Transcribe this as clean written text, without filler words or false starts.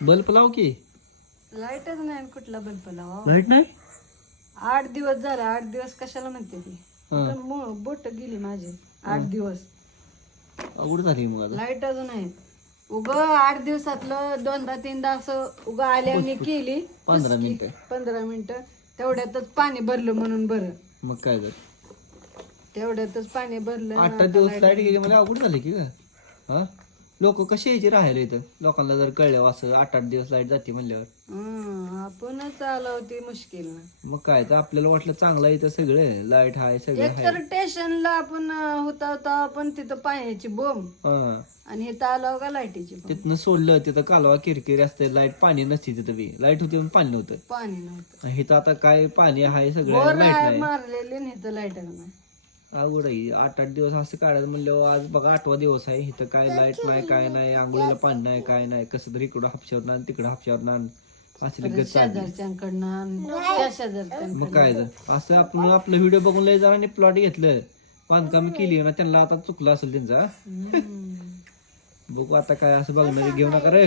Bulb लाव की. लाईटच नाही कुठला बल्ब लावा. लाईट नाही. 8 दिवस झाले. 8 दिवस कशाला म्हणते ती. बोट गेली माझी 8 दिवस. अवघड झाली मग आता. लाईटच नाही. उग 8 दिवसातलं 2दा-3दा असं उग आल्याने केली 15 मिनिटं. 15 मिनिटं. तेवढ्यातच पाणी भरलं म्हणून बरं. मग काय तर तेवढ्यातच पाणी भरलं. 8 दिवस लाईट गेली मला अवघड झाली की का. हा लोक कशी यायचे राहायला इथं. लोकांना जर कळलं असं 8-8 दिवस लाईट जाते म्हणल्यावर आपणच आला होती मुश्किल ना. मग काय तर आपल्याला वाटलं चांगलं आहे इथं सगळं लाईट हाय सगळं एक तर स्टेशनला आपण होता आपण तिथं पाण्याची बोंब हा. आणि इथं आलो का लाईटीची बोंब. तिथनं सोडलं तिथं कालवा किरकिरी असते लाईट पाणी नसते तिथं बी. लाईट होती पण पाणी नव्हतं. पाणी नव्हतं. इथं आता काय पाणी आहे सगळं बोर लाईट नाही. मारलेली नाही तर लाईट नाही. अवघड आहे. 8-8 दिवस असं काढायचं म्हणल्यावर आज बघा 8वा दिवस आहे. इथं काय लाईट नाही काय नाही आंघोळीला पाणी नाही काय नाही. कसं तरी इकडं हापशावर आणि तिकडं हापशावर असली गत चालली. शेजारच्यांकडनं त्या शेजारच्यां मग काय तर असं आपण आपलं व्हिडिओ बघून लय जणांनी प्लॉट घेतलं बांधकाम केली ना त्यांना आता चुकलं असेल त्यांचा. बघू आता काय असं बघणार घेऊ नका रे.